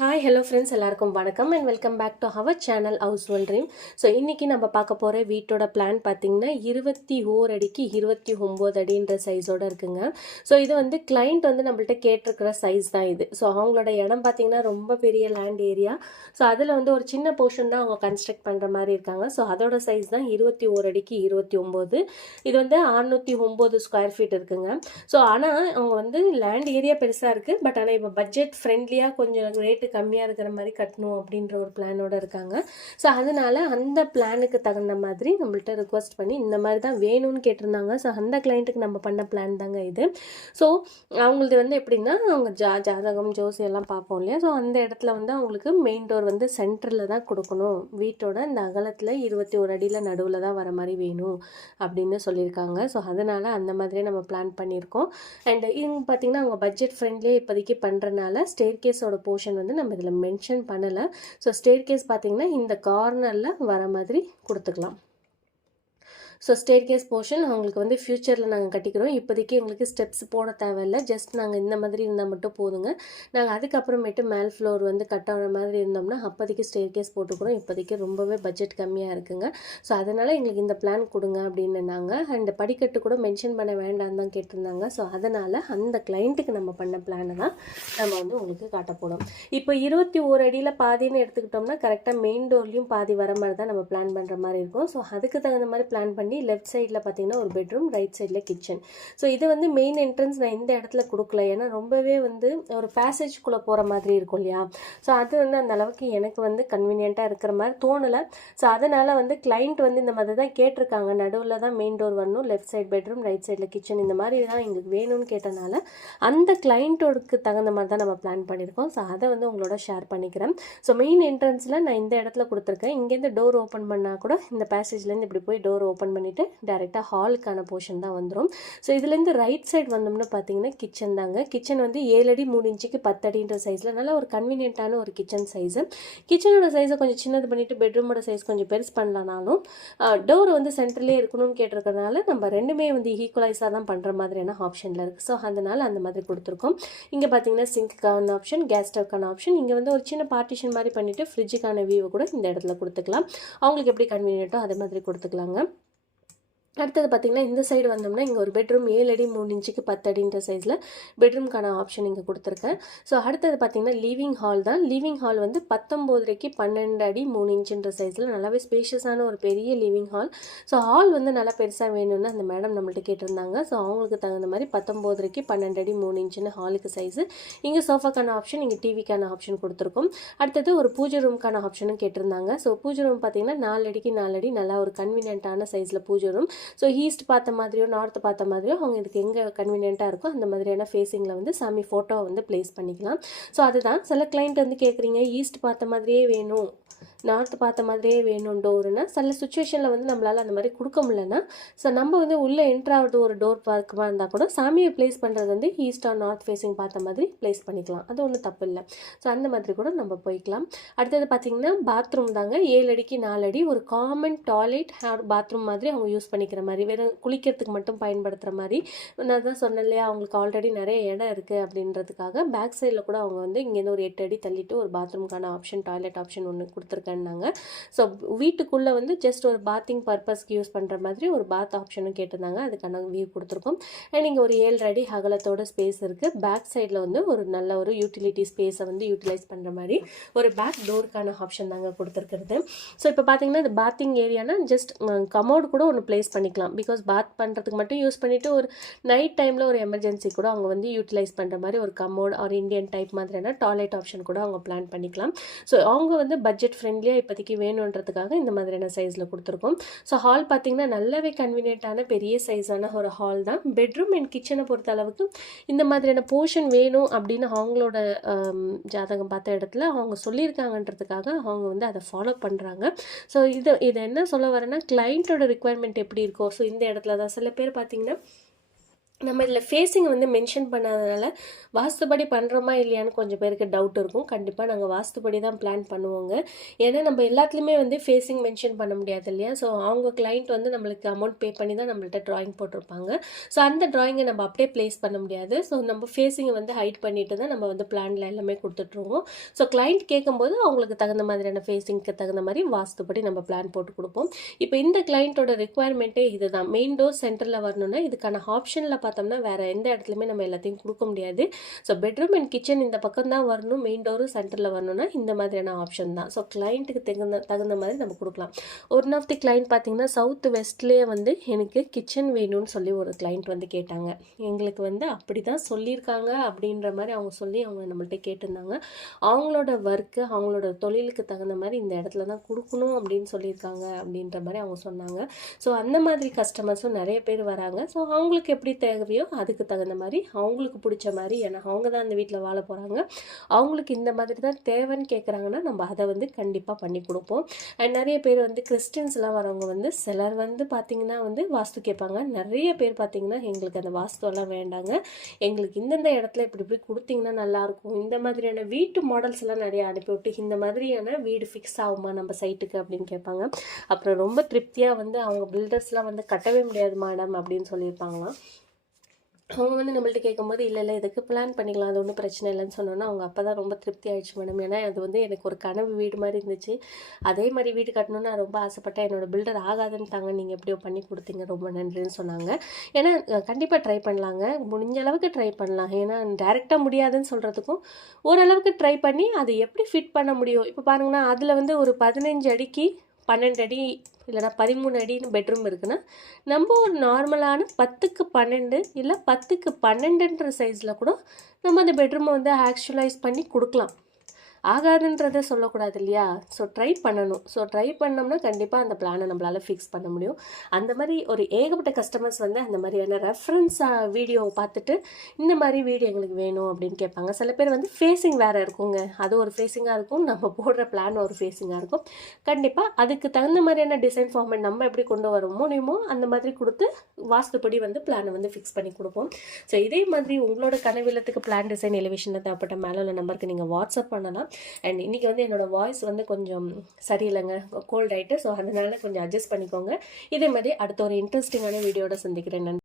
Hi hello friends எல்லாருக்கும் வணக்கம் and welcome back to our channel house one dream. So இன்றைக்கி நம்ம பார்க்க போகிற வீட்டோட பிளான் பார்த்திங்கன்னா 21 அடிக்கு 29 அடின்ற சைஸோடு இருக்குங்க. ஸோ இது வந்து கிளைண்ட் வந்து நம்மள்ட்ட கேட்டிருக்கிற சைஸ் தான் இது. ஸோ அவங்களோட இடம் பார்த்திங்கன்னா ரொம்ப பெரிய லேண்ட் ஏரியா. ஸோ அதில் வந்து ஒரு சின்ன போர்ஷன் தான் அவங்க கன்ஸ்ட்ரக்ட் பண்ணுற மாதிரி இருக்காங்க. ஸோ அதோட சைஸ் தான் 21 அடிக்கு 29. இது வந்து 609 ஸ்கொயர் ஃபீட் இருக்குங்க. ஸோ ஆனால் அவங்க வந்து லேண்ட் ஏரியா பெருசாக இருக்குது. பட் ஆனால் இப்போ பட்ஜெட் ஃப்ரெண்ட்லியாக கொஞ்சம் ரேட்டு கம்மியாக இருக்கிற மாதிரி கட்டணும் அப்படின்ற ஒரு பிளானோட இருக்காங்க. ஸோ அதனால அந்த பிளானுக்கு தகுந்த மாதிரி நம்மள்ட்ட ரிக்வஸ்ட் பண்ணி இந்த மாதிரி தான் வேணும்னு கேட்டிருந்தாங்க. ஸோ அந்த கிளைண்ட்டுக்கு நம்ம பண்ண பிளான் தாங்க இது. ஸோ அவங்களது வந்து எப்படின்னா அவங்க ஜாதகம் ஜோசி எல்லாம் பார்ப்போம் இல்லையா. ஸோ அந்த இடத்துல வந்து அவங்களுக்கு மெயின் டோர் வந்து சென்டரில் தான் கொடுக்கணும், வீட்டோட இந்த அகலத்தில் 21 அடியில் நடுவில் தான் வர மாதிரி வேணும் அப்படின்னு சொல்லியிருக்காங்க. ஸோ அதனால் அந்த மாதிரியே நம்ம பிளான் பண்ணியிருக்கோம். அண்ட் இவங்க பார்த்திங்கன்னா அவங்க பட்ஜெட் ஃப்ரெண்ட்லியே இப்போதைக்கு பண்ணுறனால ஸ்டேர் கேஸோட போர்ஷன் வந்து நம்ம இதில் மென்ஷன் பண்ணலை. ஸோ ஸ்டேர் கேஸ் பார்த்திங்கன்னா இந்த கார்னரில் வர மாதிரி கொடுத்துக்கலாம். ஸோ ஸ்டேர் கேஸ் போர்ஷன் அவங்களுக்கு வந்து ஃப்யூச்சரில் நாங்கள் கட்டிக்கிறோம். இப்போதைக்கு எங்களுக்கு ஸ்டெப்ஸ் போட தேவையில்லை. ஜஸ்ட் நாங்கள் இந்த மாதிரி இருந்தால் மட்டும் போதுங்க. நாங்கள் அதுக்கப்புறமேட்டு மேல் ஃப்ளோர் வந்து கட்டான மாதிரி இருந்தோம்னா அப்போதைக்கு ஸ்டேர் கேஸ் போட்டுக்கிறோம். இப்போதைக்கு ரொம்பவே பட்ஜெட் கம்மியாக இருக்குங்க. ஸோ அதனால் எங்களுக்கு இந்த பிளான் கொடுங்க அப்படின்னு நாங்கள் அண்ட் படிக்கட்டு கூட மென்ஷன் பண்ண வேண்டாம் தான் கேட்டிருந்தாங்க. ஸோ அதனால் அந்த கிளைண்ட்டுக்கு நம்ம பண்ண பிளானை தான் நம்ம வந்து உங்களுக்கு காட்ட போகிறோம். இப்போ 21 அடியில் பாதின்னு எடுத்துக்கிட்டோம்னா கரெக்டாக மெயின் டோர்லேயும் பாதி வர மாதிரி தான் நம்ம பிளான் பண்ணுற மாதிரி இருக்கும். ஸோ அதுக்கு தகுந்த மாதிரி பிளான் பண்ணி லெஃப்ட் சைடில் பார்த்தீங்கன்னா ஒரு பெட்ரூம், ரைட் சைடில் கிச்சன். ஸோ இது வந்து மெயின் என்ட்ரன்ஸ் நான் இந்த இடத்துல கொடுக்கல. ஏன்னா ரொம்பவே வந்து ஒரு பேசேஜ்குள்ளே போகிற மாதிரி இருக்கும் இல்லையா. ஸோ அது வந்து அந்த அளவுக்கு எனக்கு வந்து கன்வீனியண்ட்டாக இருக்கிற மாதிரி தோணலை. ஸோ அதனால் வந்து கிளைண்ட் வந்து இந்த மாதிரி தான் கேட்டிருக்காங்க. நடுவில் தான் மெயின் டோர் வரணும், லெஃப்ட் சைட் பெட்ரூம், ரைட் சைடில் கிச்சன், இந்த மாதிரி தான் எங்களுக்கு வேணும்னு கேட்டனால அந்த கிளைண்ட்டோடுக்கு தகுந்த மாதிரி தான் நம்ம பிளான் பண்ணியிருக்கோம். ஸோ அதை வந்து உங்களோட ஷேர் பண்ணிக்கிறேன். ஸோ மெயின் என்ட்ரன்ஸில் நான் இந்த இடத்துல கொடுத்துருக்கேன். இங்கேருந்து டோர் ஓப்பன் பண்ணால் கூட இந்த பேசேஜ்லேருந்து இப்படி போய் டோர் ஓப்பன் பண்ணிவிட்டு டேரெக்டாக ஹாலுக்கான போர்ஷன் தான் வந்துடும். ஸோ இதுலேருந்து ரைட் சைடு வந்தோம்னா பார்த்தீங்கன்னா கிச்சன் தாங்க. கிச்சன் வந்து 7 அடி 3 இன்ச்சுக்கு 10 அடின்ற சைஸில் நல்ல ஒரு கன்வீனியன்ட்டான ஒரு கிச்சன் சைஸு. கிச்சனோட சைஸை கொஞ்சம் சின்னது பண்ணிவிட்டு பெட்ரூமோட சைஸ் கொஞ்சம் பெருசு பண்ணலனாலும் டோர் வந்து சென்டர்லேயே இருக்கணும்னு கேட்டிருக்கிறதுனால நம்ம ரெண்டுமே வந்து ஈக்குவலைஸாக தான் பண்ணுற மாதிரியான ஆப்ஷனில் இருக்குது. ஸோ அதனால் அந்த மாதிரி கொடுத்துருக்கோம். இங்கே பார்த்தீங்கன்னா சிங்க்கான ஆப்ஷன், கேஸ் ஸ்டவ்க்கான ஆப்ஷன். இங்கே வந்து ஒரு சின்ன பார்ட்டிஷன் மாதிரி பண்ணிவிட்டு ஃப்ரிட்ஜுக்கான வியூவை கூட இந்த இடத்துல கொடுத்துக்கலாம். அவங்களுக்கு எப்படி கன்வீனியன்ட்டோ அதே மாதிரி கொடுத்துக்கலாங்க. அடுத்தது பார்த்திங்கன்னா இந்த சைடு வந்தோம்னா இங்கே ஒரு பெட்ரூம் 7 அடி 3 இன்ச்சுக்கு 10 அடின்ற சைஸில் பெட்ரூம்க்கான ஆப்ஷன் இங்கே கொடுத்துருக்கேன். ஸோ அடுத்தது பார்த்திங்கன்னா லிவிங் ஹால் தான். லிவிங் ஹால் வந்து 19 அடிக்கு 12 அடி 3 இன்ச்சுன்ற சைஸில் நல்லாவே ஸ்பேஷியஸான ஒரு பெரிய லிவிங் ஹால். ஸோ ஹால் வந்து நல்லா பெருசாக வேணும்னு அந்த மேடம் நம்மள்ட்ட கேட்டிருந்தாங்க. ஸோ அவங்களுக்கு தகுந்த மாதிரி 19 அடிக்கு 12 அடி 3 இன்ச்சுன்னு ஹாலுக்கு சைஸு. இங்கே சோஃபாக்கான ஆப்ஷன், இங்கே டிவிக்கான ஆப்ஷன் கொடுத்துருக்கோம். அடுத்தது ஒரு பூஜை ரூம்க்கான ஆப்ஷனும் கேட்டிருந்தாங்க. ஸோ பூஜை ரூம் பார்த்திங்கன்னா 4 அடிக்கு 4 அடி நல்லா ஒரு கன்வீனியன்ட்டான சைஸில் பூஜை ரூம். ஸோ ஈஸ்ட் பார்த்த மாதிரியோ நார்த் பார்த்த மாதிரியோ அவங்க இதுக்கு எங்கே கன்வீனியண்ட்டாக இருக்கோ அந்த மாதிரியான ஃபேஸிங்கில் வந்து சாமி ஃபோட்டோவை வந்து ப்ளேஸ் பண்ணிக்கலாம். ஸோ அதுதான் சில கிளைண்ட் வந்து கேட்குறீங்க ஈஸ்ட் பார்த்த மாதிரியே வேணும், நார்த்து பார்த்த மாதிரியே வேணும் டோருன்னா, சில சுச்சுவேஷனில் வந்து நம்மளால் அந்த மாதிரி கொடுக்க முடியலன்னா ஸோ நம்ம வந்து உள்ளே என்ட்ராவது ஒரு டோர் பார்க்கமாக இருந்தால் கூட சாமியை ப்ளேஸ் பண்ணுறது வந்து ஈஸ்ட் ஆர் நார்த் ஃபேஸிங் பார்த்த மாதிரி ப்ளேஸ் பண்ணிக்கலாம். அது ஒன்றும் தப்பு இல்லை. ஸோ அந்த மாதிரி கூட நம்ம போய்க்கலாம். அடுத்தது பார்த்திங்கன்னா பாத்ரூம் தாங்க. 7 அடிக்கு 4 அடி ஒரு காமன் டாய்லெட் பாத்ரூம் மாதிரி அவங்க யூஸ் பண்ணிக்கிற மாதிரி, வெறும் குளிக்கிறதுக்கு மட்டும் பயன்படுத்துகிற மாதிரி. நான் தான் சொன்னேன் இல்லையா அவங்களுக்கு ஆல்ரெடி நிறைய இடம் இருக்குது அப்படின்றதுக்காக பேக் சைடில் கூட அவங்க வந்து இங்கேருந்து ஒரு 8 அடி தள்ளிட்டு ஒரு பாத்ரூம்க்கான ஆப்ஷன், டாய்லெட் ஆப்ஷன் ஒன்று கொடுத்துருக்காங்க. ஸோ வீட்டுக்குள்ளே வந்து ஜஸ்ட் ஒரு பாத்திங் பர்பஸ்க்கு யூஸ் பண்ணுற மாதிரி ஒரு பாத் ஆப்ஷனும் கேட்டிருந்தாங்க. அதுக்கான வியூ கொடுத்துருக்கோம். அண்ட் இங்கே ஒரு 7 அடி அகலத்தோட ஸ்பேஸ் இருக்குது. பேக் சைடில் வந்து ஒரு நல்ல ஒரு யூட்டிலிட்டி ஸ்பேஸை வந்து யூட்டிலைஸ் பண்ணுற மாதிரி ஒரு பேக் டோருக்கான ஆப்ஷன் தாங்க கொடுத்துருக்குறது. ஸோ இப்போ பார்த்தீங்கன்னா இந்த பாத்திங் ஏரியானா ஜஸ்ட் கமோடு கூட ஒன்று ப்ளேஸ் பண்ணிக்கலாம். பிகாஸ் பாத் பண்ணுறதுக்கு மட்டும் யூஸ் பண்ணிவிட்டு ஒரு நைட் டைமில் ஒரு எமர்ஜென்சி கூட அவங்க வந்து யூட்டிலைஸ் பண்ணுற மாதிரி ஒரு கமோட் ஆர் இந்தியன் டைப் மாதிரியான டாய்லெட் ஆப்ஷன் கூட அவங்க பிளான் பண்ணிக்கலாம். ஸோ அவங்க வந்து பட்ஜெட் ஃப்ரெண்ட்லியாக இப்போதைக்கு வேணுன்றதுக்காக இந்த மாதிரியான சைஸில் கொடுத்துருக்கோம். ஸோ ஹால் பார்த்திங்கன்னா நல்லாவே கன்வீனியன்ட்டான பெரிய சைஸான ஒரு ஹால் தான். பெட்ரூம் அண்ட் கிச்சனை பொறுத்த அளவுக்கு இந்த மாதிரியான போர்ஷன் வேணும் அப்படின்னு அவங்களோட ஜாதகம் பார்த்த இடத்துல அவங்க சொல்லியிருக்காங்கன்றதுக்காக அவங்க வந்து அதை ஃபாலோ பண்ணுறாங்க. ஸோ இதை என்ன சொல்ல வரேன்னா கிளைண்ட்டோட ரிக்குவயர்மெண்ட் எப்படி இருக்கோ ஸோ இந்த இடத்துல தான் சில பேர் பார்த்திங்கன்னா நம்ம இதில் ஃபேஸிங் வந்து மென்ஷன் பண்ணாதனால வாஸ்துபடி பண்ணுறோமா இல்லையான்னு கொஞ்சம் பேருக்கு டவுட் இருக்கும். கண்டிப்பாக நாங்கள் வாஸ்துபடி தான் பிளான் பண்ணுவோங்க. ஏன்னா நம்ம எல்லாத்துலேயுமே வந்து ஃபேஸிங் மென்ஷன் பண்ண முடியாது இல்லையா? ஸோ அவங்க கிளைண்ட் வந்து நம்மளுக்கு அமௌண்ட் பே பண்ணி தான் நம்மள்ட்ட ட்ராயிங் போட்டிருப்பாங்க. ஸோ அந்த ட்ராயிங்கை நம்ம அப்படியே ப்ளேஸ் பண்ண முடியாது. ஸோ நம்ம ஃபேஸிங்கை வந்து ஹைட் பண்ணிட்டு தான் நம்ம வந்து பிளானில் எல்லாமே கொடுத்துட்ருவோம். ஸோ கிளைண்ட் கேட்கும்போது அவங்களுக்கு தகுந்த மாதிரியான ஃபேஸிங்க்கு தகுந்த மாதிரி வாஸ்துபடி நம்ம பிளான் போட்டு கொடுப்போம். இப்போ இந்த கிளைண்ட்டோட ரிக்குவயர்மெண்ட்டே இதுதான். மெயின் டோர் சென்டரில் வரணும்னா இதுக்கான ஆப்ஷனில் பார்த்தோம்னா வேறு எந்த இடத்துலையுமே நம்ம எல்லாத்தையும் கொடுக்க முடியாது. ஸோ பெட்ரூம் அண்ட் கிச்சன் இந்த பக்கம் தான் வரணும், மெயின் டோரும் சென்டரில் வரணும்னா இந்த மாதிரியான ஆப்ஷன் தான். ஸோ கிளைண்ட்டுக்கு தகுந்த மாதிரி நம்ம கொடுக்கலாம். ஒன் ஆஃப் தி கிளைண்ட் பார்த்தீங்கன்னா சவுத் வெஸ்ட்லேயே வந்து எனக்கு கிச்சன் வேணும்னு சொல்லி ஒரு கிளைண்ட் வந்து கேட்டாங்க. எங்களுக்கு வந்து அப்படி தான் சொல்லியிருக்காங்க அப்படின்ற மாதிரி அவங்க நம்மள்ட்ட கேட்டிருந்தாங்க. அவங்களோட ஒர்க்கு அவங்களோட தொழிலுக்கு தகுந்த மாதிரி இந்த இடத்துல தான் கொடுக்கணும் அப்படின்னு சொல்லியிருக்காங்க அப்படின்ற மாதிரி அவங்க சொன்னாங்க. ஸோ அந்த மாதிரி கஸ்டமர்ஸும் நிறைய பேர் வராங்க. ஸோ அவங்களுக்கு எப்படி தேவையோ அதுக்கு தகுந்த மாதிரி அவங்களுக்கு பிடிச்ச மாதிரி, ஏன்னா அவங்க தான் அந்த வீட்டில் வாழ போகிறாங்க, அவங்களுக்கு இந்த மாதிரி தான் தேவைன்னு கேட்குறாங்கன்னா நம்ம அதை வந்து கண்டிப்பாக பண்ணி கொடுப்போம். அண்ட் நிறைய பேர் வந்து கிறிஸ்டின்ஸ்லாம் வரவங்க வந்து சிலர் வந்து பார்த்திங்கன்னா வந்து வாஸ்து கேட்பாங்க. நிறைய பேர் பார்த்திங்கன்னா எங்களுக்கு அந்த வாஸ்துவெல்லாம் வேண்டாங்க, எங்களுக்கு இந்தந்த இடத்துல இப்படி கொடுத்தீங்கன்னா நல்லாயிருக்கும், இந்த மாதிரியான வீட்டு மாடல்ஸ் எல்லாம் நிறைய அனுப்பிவிட்டு இந்த மாதிரியான வீடு ஃபிக்ஸ் ஆகுமா நம்ம சைட்டுக்கு அப்படின்னு கேட்பாங்க. அப்புறம் ரொம்ப திருப்தியாக வந்து அவங்க பில்டர்ஸ்லாம் வந்து கட்டவே முடியாது மேடம் அப்படின்னு சொல்லியிருப்பாங்களாம். அவங்க வந்து நம்மள்ட்ட கேட்கும்போது இல்லை இதுக்கு பிளான் பண்ணிக்கலாம், அது ஒன்றும் பிரச்சனை இல்லைன்னு சொன்னோன்னா அவங்க அப்போ தான் ரொம்ப திருப்தி ஆயிடுச்சு மேடம். ஏன்னா அது வந்து எனக்கு ஒரு கனவு வீடு மாதிரி இருந்துச்சு, அதே மாதிரி வீடு கட்டணும்னு நான் ரொம்ப ஆசைப்பட்டேன், என்னோட பில்டர் ஆகாதுன்ட்டாங்க, நீங்கள் எப்படியோ பண்ணி கொடுத்தீங்க, ரொம்ப நன்றின்னு சொன்னாங்க. ஏன்னா கண்டிப்பாக ட்ரை பண்ணலாங்க, முடிஞ்ச அளவுக்கு ட்ரை பண்ணலாம். ஏன்னா டைரெக்டாக முடியாதுன்னு சொல்கிறதுக்கும் ஓரளவுக்கு ட்ரை பண்ணி அதை எப்படி ஃபிட் பண்ண முடியும். இப்போ பாருங்கன்னா அதில் வந்து ஒரு 15 அடிக்கு 12 அடி இல்லைனா 13 அடின்னு பெட்ரூம் இருக்குன்னா நம்ம ஒரு நார்மலான 10க்கு 12 இல்லை 10க்கு 12ன்ற சைஸில் கூட நம்ம அந்த பெட்ரூமை வந்து ஆக்சுவலைஸ் பண்ணி கொடுக்கலாம். ஆகாதுன்றதை சொல்லக்கூடாது இல்லையா? ஸோ ட்ரை பண்ணணும். ஸோ ட்ரை பண்ணோம்னா கண்டிப்பாக அந்த பிளானை நம்மளால் ஃபிக்ஸ் பண்ண முடியும். அந்த மாதிரி ஒரு ஏகப்பட்ட கஸ்டமர்ஸ் வந்து அந்த மாதிரியான ரெஃபரன்ஸ் வீடியோவை பார்த்துட்டு இந்த மாதிரி வீடியோ எங்களுக்கு வேணும் அப்படின்னு கேட்பாங்க. சில பேர் வந்து ஃபேஸிங் வேறு இருக்குங்க, அது ஒரு ஃபேஸிங்காக இருக்கும், நம்ம போடுற பிளான் ஒரு ஃபேஸிங்காக இருக்கும். கண்டிப்பாக அதுக்கு தகுந்த மாதிரியான டிசைன் ஃபார்மேட் நம்ம எப்படி கொண்டு வர முடியுமோ அந்த மாதிரி கொடுத்து வாஸ்துப்படி வந்து பிளானை வந்து ஃபிக்ஸ் பண்ணி கொடுப்போம். ஸோ இதே மாதிரி உங்களோட கனவிலத்துக்கு பிளான் டிசைன் எலிவேஷனில் தேவைப்பட்ட மேலே உள்ள நம்பருக்கு நீங்கள் வாட்ஸ்அப் பண்ணலாம். அண்ட் இன்றைக்கி வந்து என்னோடய வாய்ஸ் வந்து கொஞ்சம் சரியில்லைங்க, கோல்ட் ஆகிட்டு. ஸோ அதனால் கொஞ்சம் அட்ஜஸ்ட் பண்ணிக்கோங்க. இதே மாதிரி அடுத்த ஒரு இன்ட்ரெஸ்டிங்கான வீடியோட சந்திக்கிறேன்.